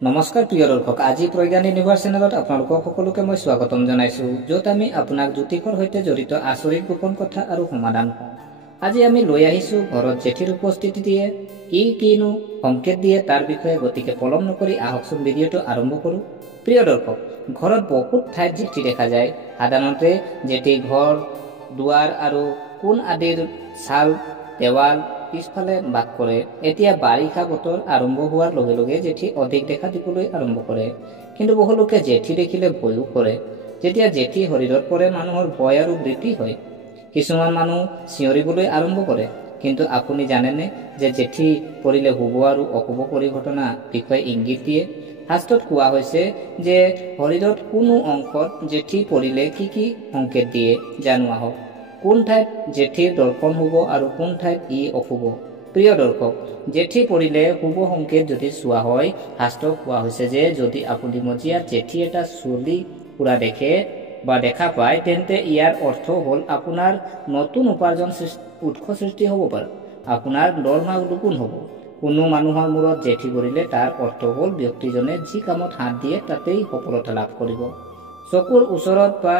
নমস্কাৰ প্ৰিয় দৰ্শক, আজি প্ৰজ্ঞান ইউনিভাৰ্ছ চেনেলত আপোনালোকক সকলোকে মই স্বাগতম জনাইছোঁ, য'ত আমি আপোনাক জ্যোতিষৰ সৈতে জড়িত আচৰিত গোপন কথা আৰু সমাধান পাওঁ। আজি আমি লৈ আহিছোঁ ঘৰত জেঠীৰ উপস্থিতি দিয়ে কিনো সংকেত দিয়ে তাৰ বিষয়ে। গতিকে পলম নকৰি আহকচোন ভিডিঅ'টো আৰম্ভ কৰোঁ। প্ৰিয় দৰ্শক, ঘৰত বহুত ঠাইত জেঠী দেখা যায়। সাধাৰণতে জেঠী ঘৰ, দুৱাৰ আৰু কোণ আদিৰ ছাল, দেৱাল, পিছফালে বাস কৰে। এতিয়া বাৰিষা বতৰ আৰম্ভ হোৱাৰ লগে লগে জেঠী অধিক দেখা দিবলৈ আৰম্ভ কৰে। কিন্তু বহু লোকে জেঠী দেখিলে ভয়ো কৰে। যেতিয়া জেঠী শৰীৰত পৰে মানুহৰ ভয় আৰু ভীতি হয়। কিছুমান মানুহ চিঞৰিবলৈ আৰম্ভ কৰে। কিন্তু আপুনি জানেনে যে জেঠী পৰিলে শুভ আৰু অশুভ পৰিঘটনা বিষয়ে ইংগিত দিয়ে? শাস্ত্ৰত কোৱা হৈছে যে শৰীৰত কোনো অংশত জেঠী পৰিলে কি সংকেত দিয়ে জানো আহক। কোন ঠাইত জেঠীৰ দৰ্পণ শুভ আৰু কোন ঠাইত ই অশুভ? প্ৰিয় দৰ্শক, জেঠী পৰিলে শুভ সংকেত যদি চোৱা হয়, শাস্ত্ৰত কোৱা হৈছে যে যদি আপুনি মজিয়াত জেঠী এটা চলি ফুৰা দেখে বা দেখা পায়, তেন্তে ইয়াৰ অৰ্থ হ'ল আপোনাৰ নতুন উপাৰ্জন উৎস সৃষ্টি হ'ব পাৰে। আপোনাৰ দৰমহা দুগুণ হ'ব। কোনো মানুহৰ মূৰত জেঠী পৰিলে তাৰ অৰ্থ হ'ল ব্যক্তিজনে যি কামত হাত দিয়ে তাতেই সফলতা লাভ কৰিব। চকুৰ ওচৰত বা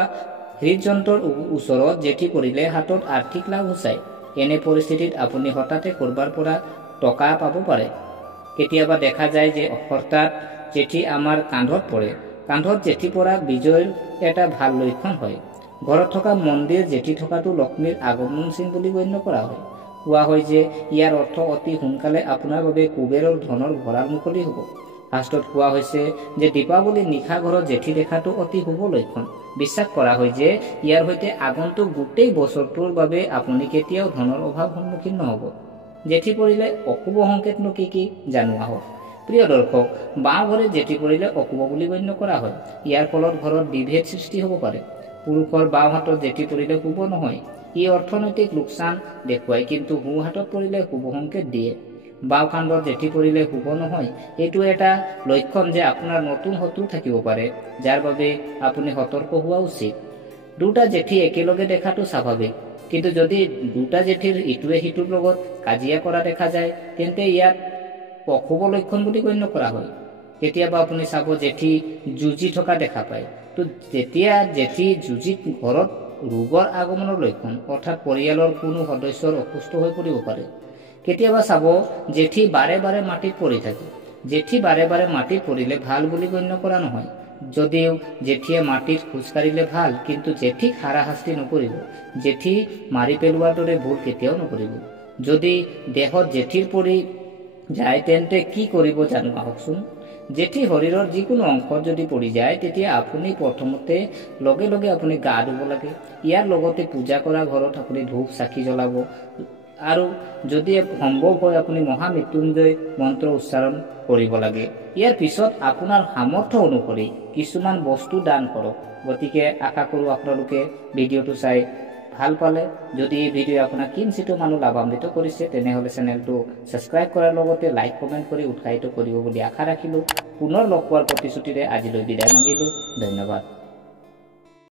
হৃদযন্ত্ৰৰ ওচৰত জেঠী পৰিলে হাতত আৰ্থিক লাভ সূচায়। এনে পৰিস্থিতিত আপুনি হঠাতে কৰবাৰ পৰা টকা পাব পাৰে। কেতিয়াবা দেখা যায় যে হঠাৎ জেঠী আমাৰ কান্ধত পৰে। কান্ধত জেঠী পৰা বিজয়ৰ এটা ভাল লক্ষণ হয়। ঘৰত থকা মন্দিৰ জেঠী থকাটো লক্ষ্মীৰ আগমন চিন বুলি গণ্য কৰা হয়। কোৱা হয় যে ইয়াৰ অৰ্থ অতি সোনকালে আপোনাৰ বাবে কুবেৰৰ ধনৰ ভঁৰাল মুকলি হ'ব। শাস্ত্ৰত কোৱা হৈছে যে দীপাৱলীৰ নিশা ঘৰত জেঠী দেখাটো অতি শুভ লক্ষণ। বিশ্বাস কৰা হয় যে ইয়াৰ সৈতে আগন্তুক গোটেই বছৰটোৰ বাবে আপুনি কেতিয়াও ধনৰ অভাৱ সন্মুখীন নহ'ব। জেঠী পৰিলে অশুভ সংকেতনো কি জানো আহক। প্ৰিয় দৰ্শক, বাওঁ ভৰিত জেঠী পৰিলে অশুভ বুলি গণ্য কৰা হয়। ইয়াৰ ফলত ঘৰত বিভেদ সৃষ্টি হ'ব পাৰে। পুৰুষৰ বাওঁ হাতত জেঠী পৰিলে শুভ নহয়। ই অৰ্থনৈতিক লোকচান দেখুৱায়, কিন্তু সোঁ হাতত পৰিলে শুভ সংকেত দিয়ে। বাওঁ কান্ধত জেঠী পৰিলে শুভ নহয়। এইটো এটা লক্ষণ যে আপোনাৰ নতুন শত্ৰু থাকিব পাৰে, যাৰ বাবে আপুনি সতৰ্ক হোৱা উচিত। দুটা জেঠী একেলগে দেখাটো স্বাভাৱিক, কিন্তু যদি দুটা জেঠীৰ ইটোৱে সিটোৰ লগত কাজিয়া কৰা দেখা যায়, তেন্তে ইয়াক অশুভ লক্ষণ বুলি গণ্য কৰা হয়। কেতিয়াবা আপুনি চাব জেঠী যুঁজি থকা দেখা পায়। তো যেতিয়া জেঠী যুঁজি ঘৰত ৰোগৰ আগমনৰ লক্ষণ, অৰ্থাৎ পৰিয়ালৰ কোনো সদস্যৰ অসুস্থ হৈ পৰিব পাৰে। কেতিয়াবা চাব জেঠী বাৰে বাৰে মাটিত পৰি থাকে। জেঠী বাৰে বাৰে মাটিত পৰিলে ভাল বুলি গণ্য কৰা নহয়। যদিও জেঠীয়ে মাটিত খোজকাঢ়িলে ভাল, কিন্তু জেঠীক হাৰাশাস্তি নকৰিব। জেঠী মাৰি পেলোৱাৰ দৰে ভুল কেতিয়াও নকৰিব। যদি দেহত জেঠীৰ পৰি যায় তেন্তে কি কৰিব জানো আহকচোন। জেঠী শৰীৰৰ যিকোনো অংশত যদি পৰি যায়, তেতিয়া আপুনি প্ৰথমতে লগে লগে আপুনি গা ধুব লাগে। ইয়াৰ লগতে পূজা কৰা ঘৰত আপুনি ধূপ চাকি জ্বলাব আৰু যদি সম্ভৱ হয় আপুনি মহামৃত্যুঞ্জয় মন্ত্ৰ উচ্চাৰণ কৰিব লাগে। ইয়াৰ পিছত আপোনাৰ সামৰ্থ্য অনুসৰি কিছুমান বস্তু দান কৰক। গতিকে আশা কৰোঁ আপোনালোকে ভিডিঅ'টো চাই ভাল পালে। যদি এই ভিডিঅ' আপোনাক কিঞ্চিতো মানুহ লাভান্বিত কৰিছে, তেনেহ'লে চেনেলটো ছাবস্ক্ৰাইব কৰাৰ লগতে লাইক কমেণ্ট কৰি উৎসাহিত কৰিব বুলি আশা ৰাখিলোঁ। পুনৰ লগ পোৱাৰ প্ৰতিশ্ৰুতিৰে আজিলৈ বিদায় মাগিলোঁ। ধন্যবাদ।